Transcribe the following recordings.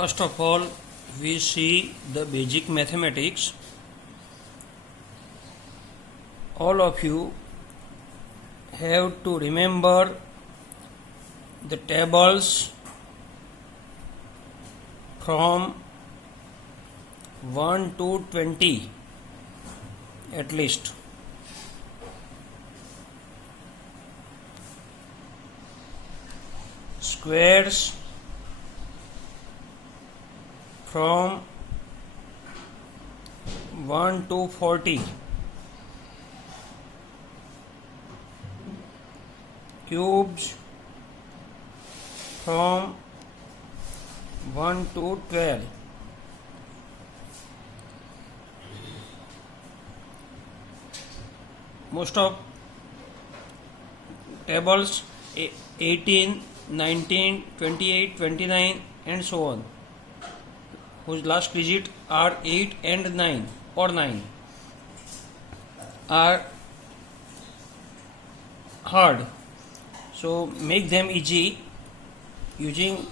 First of all, we see the basic mathematics. All of you have to remember the tables from 1 to 20 at least. Squares from 1 to 40. Cubes from 1 to 12. Most of tables 18, 19, 28, 29 and so on, whose last digit are 8 and 9 or 9, are hard. So make them easy using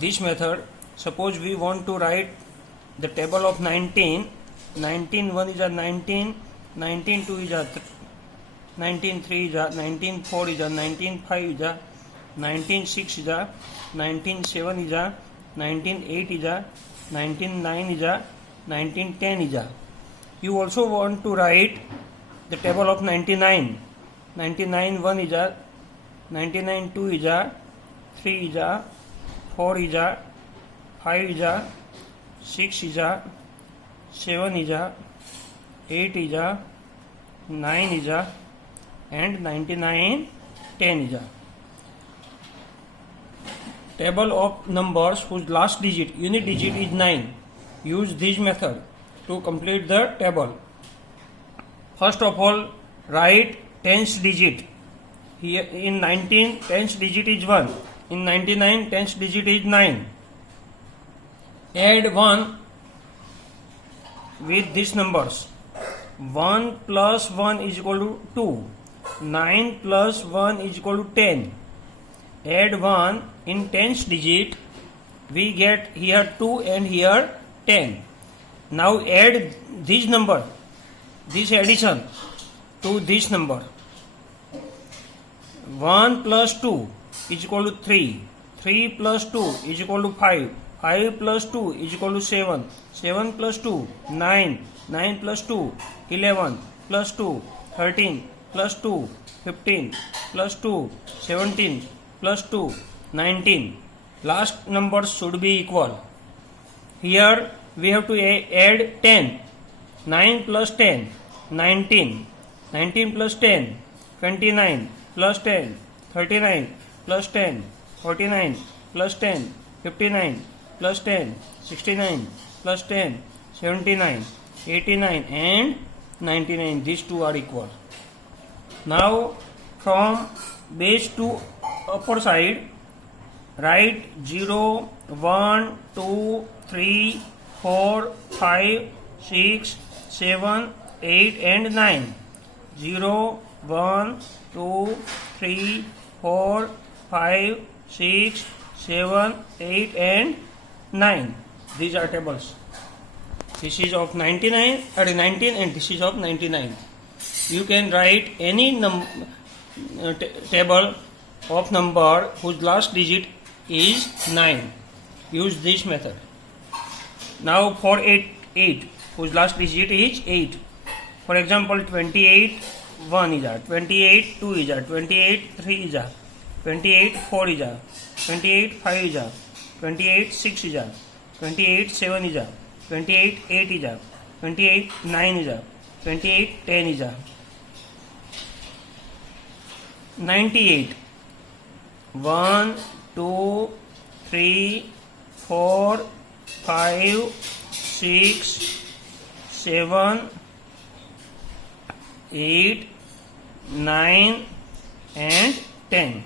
this method. Suppose we want to write the table of 19. 19 1 is a 19, 19 2 is a 19 3 is a 19 4 is a 19 5 is a 19 6 is a 19 7 is a 19 8 is a 19 9 is a 19 10 is a. You also want to write the table of 99. 99 1 is a 99 2 is a 3 is a 4 is a 5 is a 6 is a 7 is a 8 is a 9 is a and 99 10 is a. Table of numbers whose last digit, unit digit is 9. Use this method to complete the table. First of all, write tens digit. Here in 19, tens digit is 1. In 99, tens digit is 9. Add 1 with these numbers. 1 plus 1 is equal to 2. 9 plus 1 is equal to 10. Add 1 in tens digit. We get here 2 and here 10. Now add this number, this addition to this number. 1 plus 2 is equal to 3. 3 plus 2 is equal to 5. 5 plus 2 is equal to 7. 7 plus 2, 9. 9 plus 2, 11. Plus 2, 13. Plus 2, 15. Plus 2, 17. Plus 2, 19. Last numbers should be equal. Here we have to add 10. 9 plus 10, 19. 19 plus 10, 29. Plus 10, 39. Plus 10, 49. Plus 10, 59. Plus 10, 69. Plus 10, 79. 89 and 99. These two are equal. Now from base to upper side, write 0, 1, 2, 3, 4, 5, 6, 7, 8 and 9. 0, 1, 2, 3, 4, 5, 6, 7, 8 and 9. These are tables. This is of 19 and this is of 99. You can write any table of number whose last digit is 9. Use this method. Now for 8 whose last digit is 8. For example, 28 1 is a, 28 2 is a, 28 3 is a, 28 4 is a, 28 5 is a, 28 6 is a, 28 7 is a, 28 8 is a, 28 9 is a, 28 10 is a. 98 1 2 3 4 5 6 7 8 9 and 10.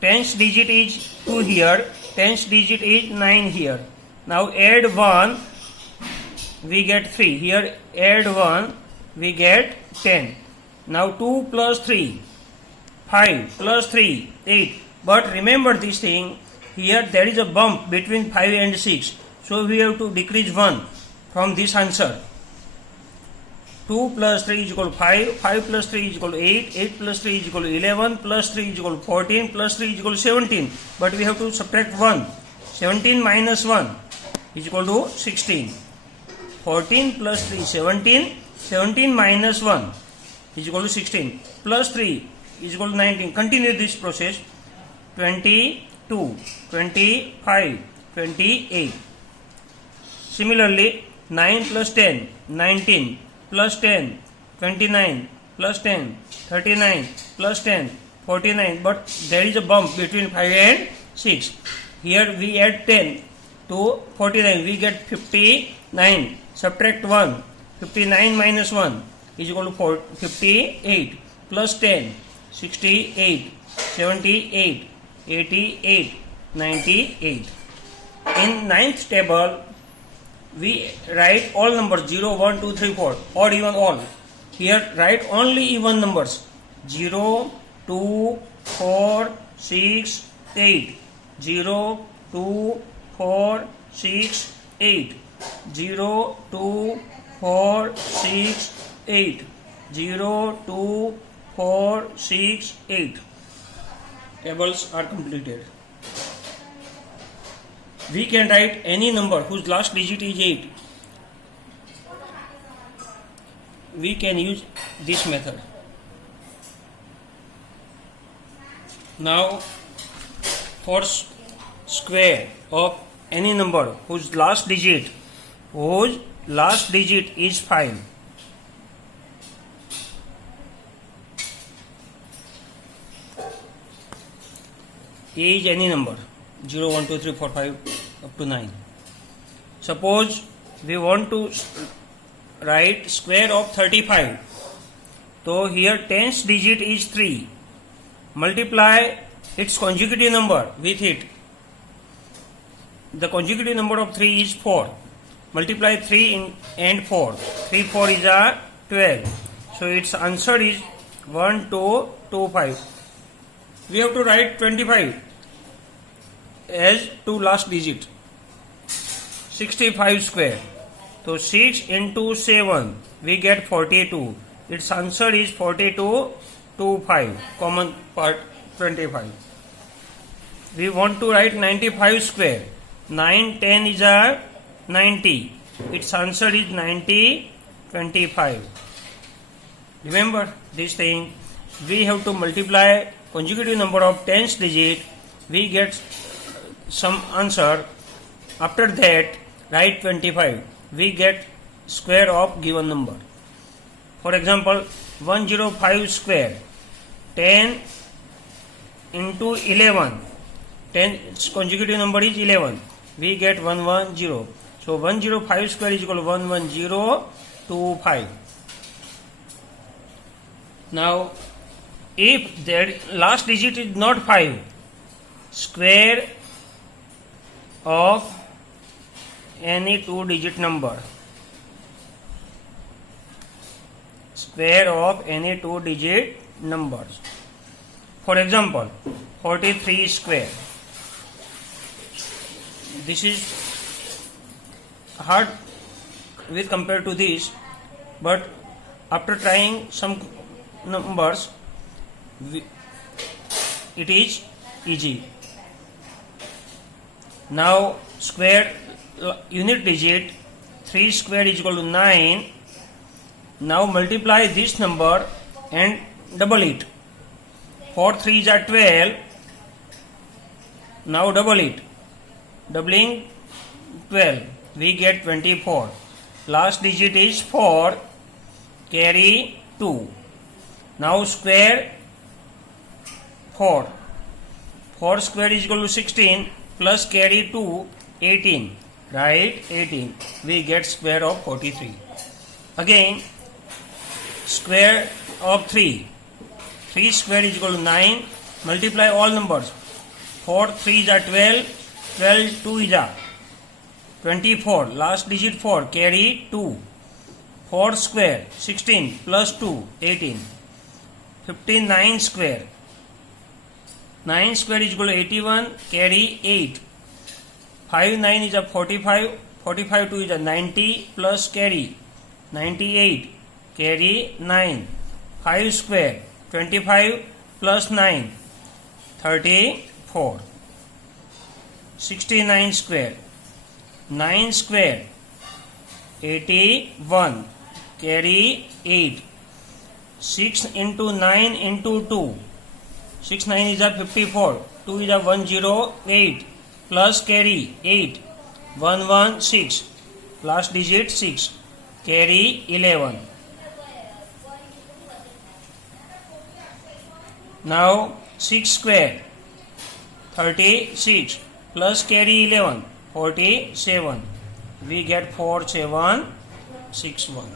Tens digit is 2 here, tens digit is 9 here. Now add 1, we get 3. Here add 1, we get 10. Now 2 plus 3, 5 plus 3, 8. But remember this thing, here there is a bump between 5 and 6. So we have to decrease 1 from this answer. 2 plus 3 is equal to 5, 5 plus 3 is equal to 8, 8 plus 3 is equal to 11, plus 3 is equal to 14, plus 3 is equal to 17. But we have to subtract 1. 17 minus 1 is equal to 16. 14 plus 3 is 17, 17 minus 1 is equal to 16, plus 3 is equal to 19. Continue this process. 22, 25, 28. Similarly, 9 plus 10, 19, plus 10, 29, plus 10, 39, plus 10, 49. But there is a bump between 5 and 6. Here we add 10 to 49. We get 59. Subtract 1. 59 minus 1 is equal to 58. Plus 10, 68, 78, 88, 98. In ninth table, we write all numbers 0, 1, 2, 3, 4, or even all. Here write only even numbers 0, 2, 4, 6, 8. 0, 2, 4, 6, 8. 0, 2, 4, 6, 8. 0, 2, 4, 6, 8. Tables are completed. We can write any number whose last digit is 8. We can use this method. Now, for square of any number whose last digit is 5. Is any number 0, 1, 2, 3, 4, 5 up to 9. Suppose we want to write square of 35. So here 10th digit is 3. Multiply its consecutive number with it. The consecutive number of 3 is 4. Multiply 3 and 4. 3, 4 is 12. So its answer is 1, 2, 2, 5. We have to write 25 as 2 last digit. 65 square. So 6 into 7 we get 42. Its answer is 42, 2, 5. Common part 25. We want to write 95 square. 9, 10 is 90. Its answer is 90, 25. Remember this thing. We have to multiply consecutive number of 10th digit. We get some answer. After that, write 25. We get square of given number. For example, 105 square. 10 into 11. 10 consecutive number is 11. We get 110. So 105 square is equal to 11025. Now, if their last digit is not 5, square of any 2-digit number. Square of any 2-digit numbers. For example, 43 square. This is hard with compared to this, but after trying some numbers, it is easy. Now square unit digit 3 square is equal to 9. Now multiply this number and double it. 4 3s are 12. Now double it. Doubling 12. We get 24. Last digit is 4. Carry 2. Now square 4. 4 square is equal to 16 plus carry 2, 18. Right? 18. We get square of 43. Again, square of 3. 3 square is equal to 9. Multiply all numbers. 4 3s are 12. 12 2 is 24. Last digit 4. Carry 2. 4 square 16 plus 2 18. 59 square. 9 square is equal to 81, carry 8. 5 9 is a 45, 45 2 is a 90 plus carry 98, carry 9. 5 square 25 plus 9 34. 69 square 9 square 81, carry 8. 6 into 9 into 2, 6 9 is a 54, 2 is a 108 plus carry 8, 116, last digit 6, carry 11. Now 6 square 36 plus carry 11, 47. We get 4761.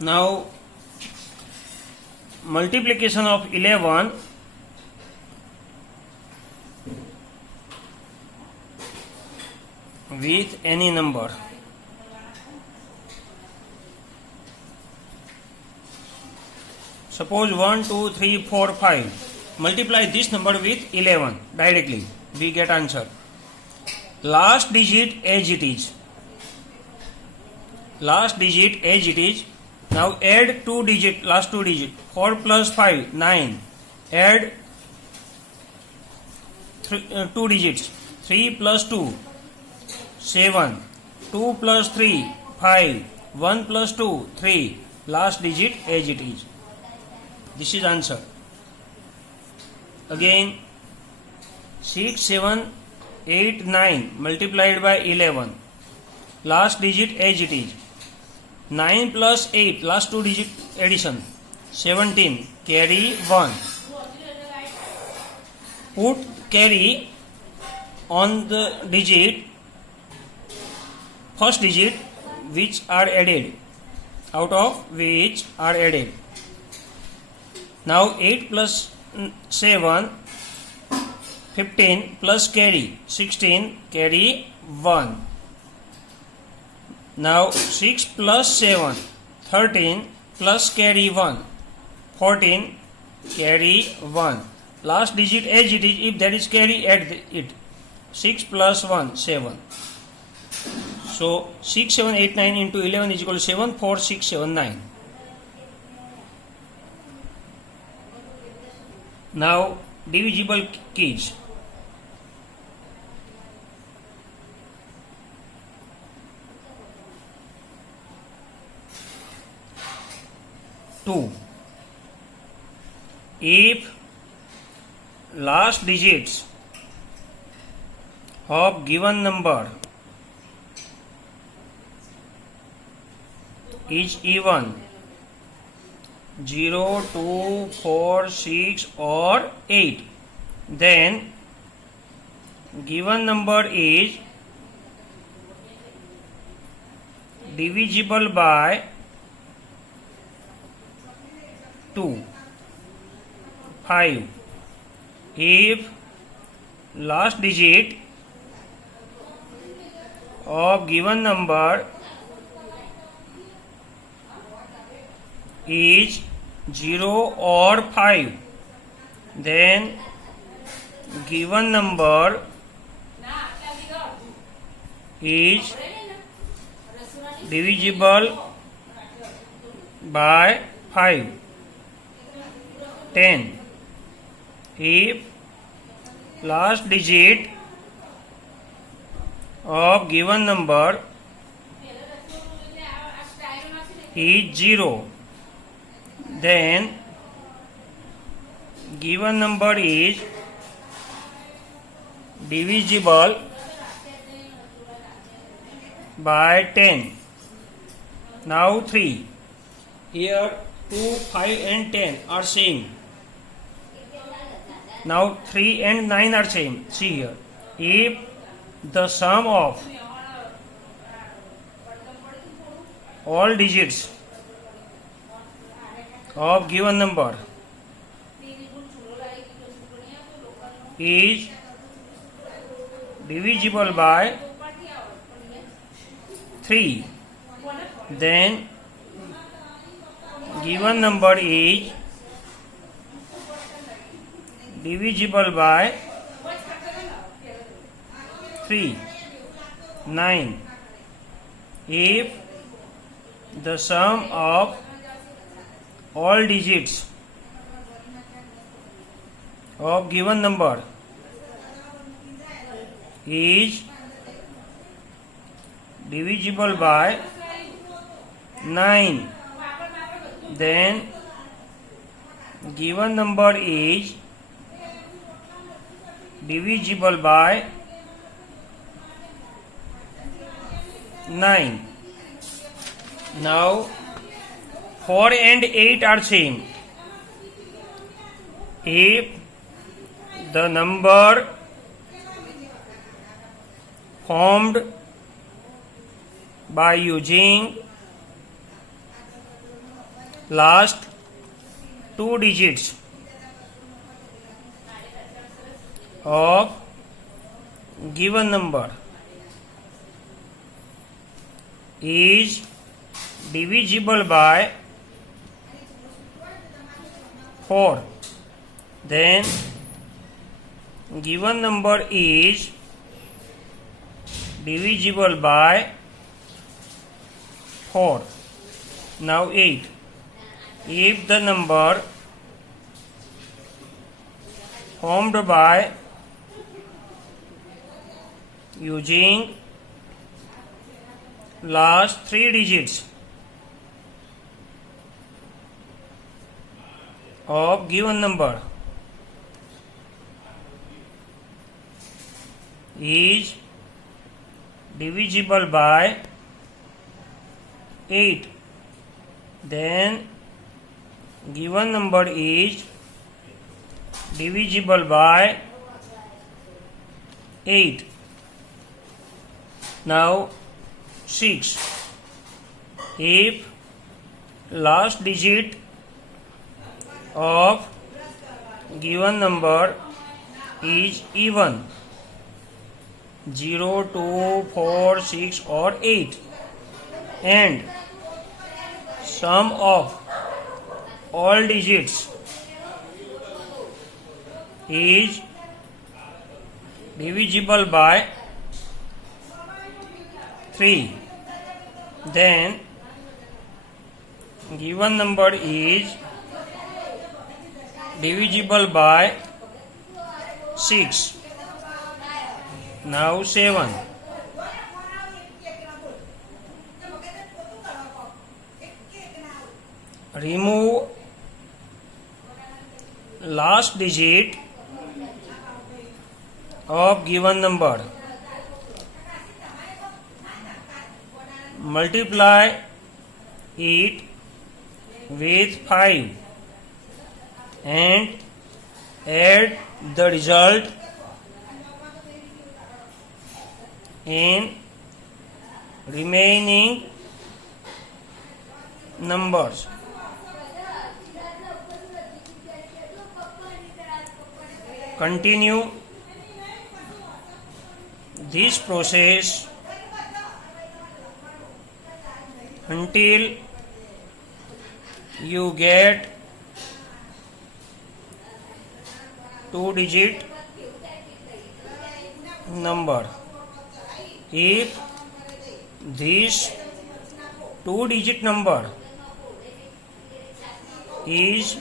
Now multiplication of 11 with any number. Suppose 1, 2, 3, 4, 5. Multiply this number with 11 directly. We get answer. Last digit as it is. Last digit as it is. Now add last two digit. 4 plus 5, 9. Add 2 digits. 3 plus 2, 7. 2 plus 3, 5. 1 plus 2, 3. Last digit as it is. This is answer. Again 6, 7, 8, 9 multiplied by 11. Last digit as it is. 9 plus 8, last two digit addition. 17, carry 1. Put carry on the digit, first digit which are added, out of which are added. Now 8 plus 7, 15 plus carry 16, carry 1. Now 6 plus 7, 13 plus carry 1, 14, carry 1. Last digit as it is, if there is carry, add it. 6 plus 1, 7. So 6, 7, 8, 9 into 11 is equal to 7, 4, 6, 7, 9. Now divisible keys. Two. If last digits of given number is even, 0, 2, 4, 6 or 8, then given number is divisible by 2. 5. If last digit of given number is 0 or 5, then given number is divisible by 5. 10. If last digit of given number is 0, then given number is divisible by 10. Now 3. Here 2, 5 and 10 are same. Now 3 and 9 are same. See here. If the sum of all digits of given number is divisible by 3, then given number is divisible by 3, 9 if the sum of all digits of given number is divisible by 9, then given number is divisible by 9. Now 4 and 8 are same. If the number formed by using last two digits of given number is divisible by 4, then given number is divisible by 4. Now 8. If the number formed by using last three digits of given number is divisible by 8, then given number is divisible by 8. Now 6. If last digit of given number is even 0, 2, 4, 6 or 8 and sum of all digits is divisible by 3, then given number is divisible by 6. Now 7. Remove last digit of given number. Multiply it with 5 and add the result in remaining numbers. Continue this process until you get two-digit number. If this two-digit number is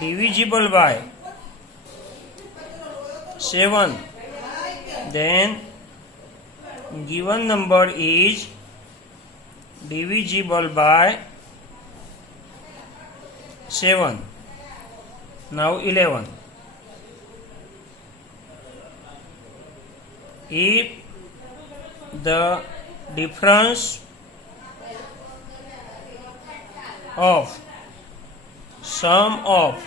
divisible by 7, then given number is divisible by 7. Now 11. If the difference of sum of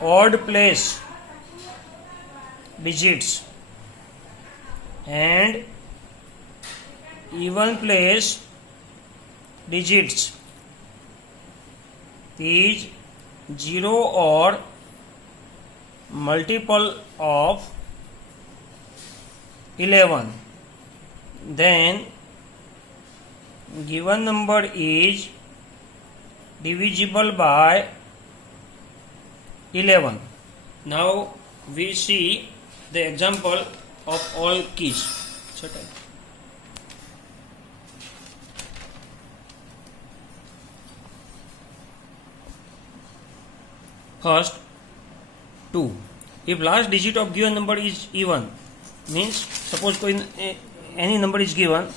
odd place digits and even place digits is 0 or multiple of 11, then given number is divisible by 11. Now we see the example of all keys. First, 2. If last digit of given number is even, means suppose any number is given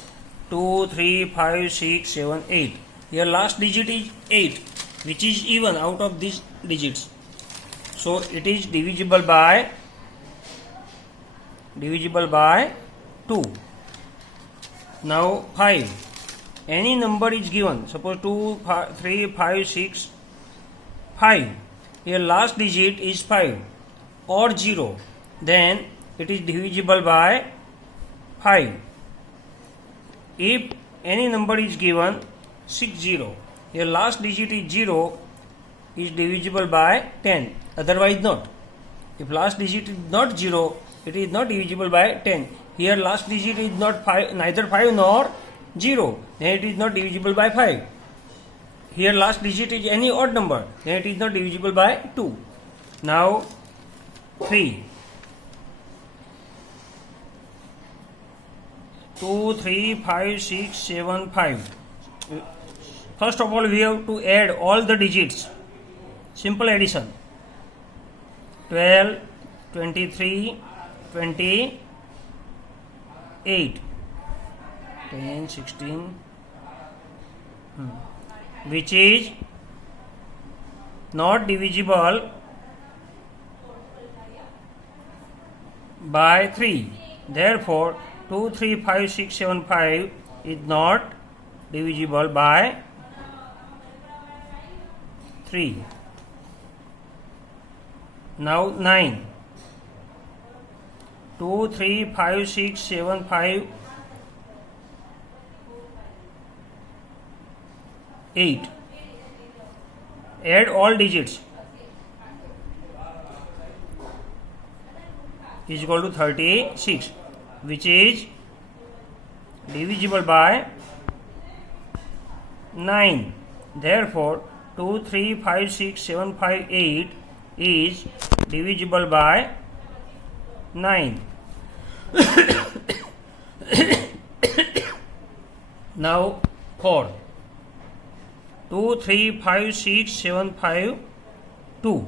2, 3, 5, 6, 7, 8. Here last digit is 8, which is even out of these digits. So it is divisible by 2. Now 5. Any number is given, suppose 2, 3, 5, 6, 5. Here last digit is 5 or 0. Then it is divisible by 5. If any number is given 6, 0. Here last digit is 0 is divisible by 10. Otherwise not. If last digit is not 0, it is not divisible by 10. Here last digit is not 5, neither 5 nor 0. Then it is not divisible by 5. Here last digit is any odd number. Then it is not divisible by 2. Now 3. 2, 3, 5, 6, 7, 5. First of all, we have to add all the digits. Simple addition. 12, 23, 28, 10, 16, which is not divisible by 3. Therefore, 2, 3, 5, 6, 7, 5 is not divisible by 3. Now 9. 2, 3, 5, 6, 7, 5, 8. Add all digits is equal to 36, which is divisible by 9. Therefore, 2, 3, 5, 6, 7, 5, 8 is divisible by 9. Now 4. 2, 3, 5, 6, 7, 5, 2.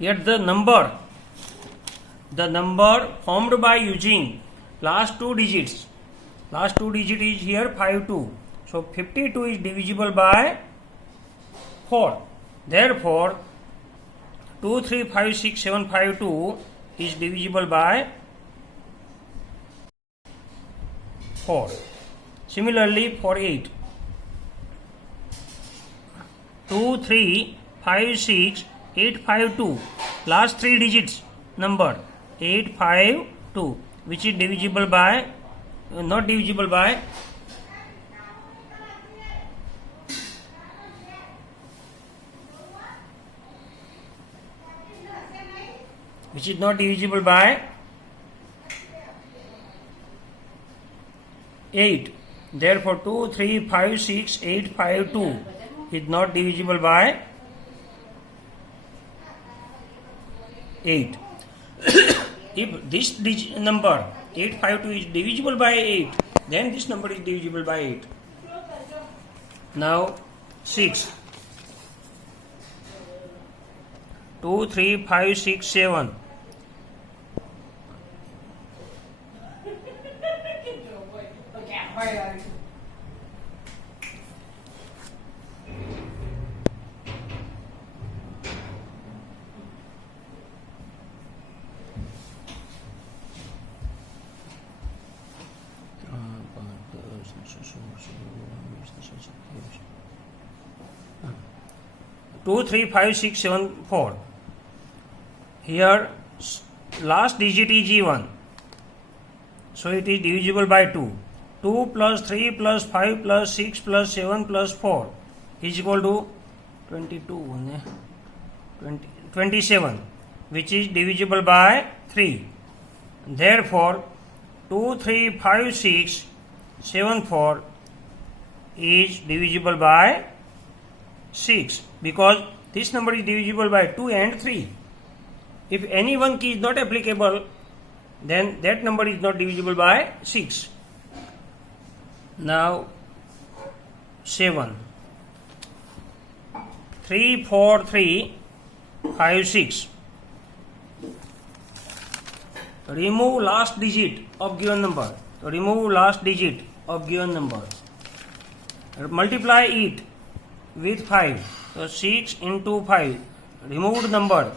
Yet the number formed by using last two digits is here 5, 2. So 52 is divisible by 4. Therefore, 2, 3, 5, 6, 7, 5, 2 is divisible by 4. Similarly, for 8. 2, 3, 5, 6, 8, 5, 2. Last three digits number 8, 5, 2, which is divisible by, not divisible by, which is not divisible by 8. Therefore, 2, 3, 5, 6, 8, 5, 2 is not divisible by 8. If this number 852 is divisible by 8, then this number is divisible by 8. Now 6. 2, 3, 5, 6, 7. Two, 3, 5, 6, 7, 4. Here last digit is even, so it is divisible by 2. 2 plus 3 plus 5 plus 6 plus 7 plus 4 is equal to 27, which is divisible by 3. Therefore, 2, 3, 5, 6, 7, 4 is divisible by 6 because this number is divisible by 2 and 3. If any one key is not applicable, then that number is not divisible by 6. Now 7. 3, 4, 3, 5, 6. Remove last digit of given number. Remove last digit of given number. Multiply it with 5. So 6 into 5. Removed number.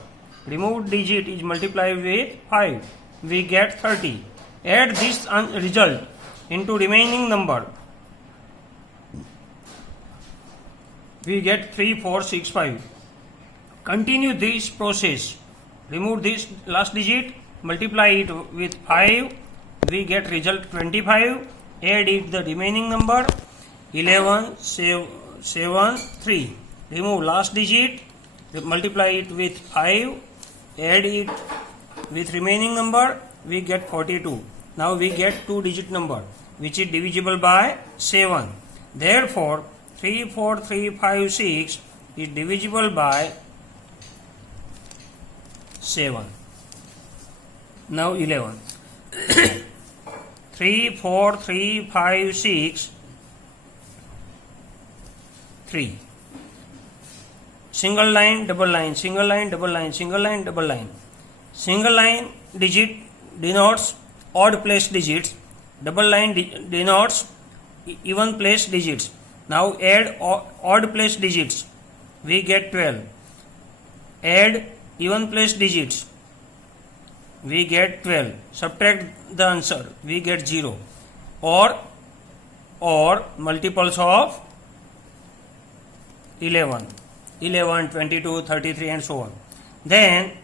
Removed digit is multiplied with 5. We get 30. Add this result into remaining number. We get 3, 4, 6, 5. Continue this process. Remove this last digit, multiply it with 5. We get result 25. Add it the remaining number 11, 7, 3. Remove last digit, multiply it with 5. Add it with remaining number. We get 42. Now we get 2-digit number which is divisible by 7. Therefore 3, 4, 3, 5, 6 is divisible by 7. Now 11. 3, 4, 3, 5, 6, 3. Single line, double line, single line, double line, single line, double line. Single line digit denotes odd place digits. Double line denotes even place digits. Now add odd place digits. We get 12. Add even place digits. We get 12. Subtract the answer. We get 0. Or multiples of 11. 11, 22, 33 and so on. Then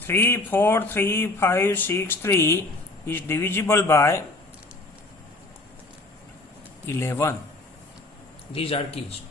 3, 4, 3, 5, 6, 3 is divisible by 11. These are keys.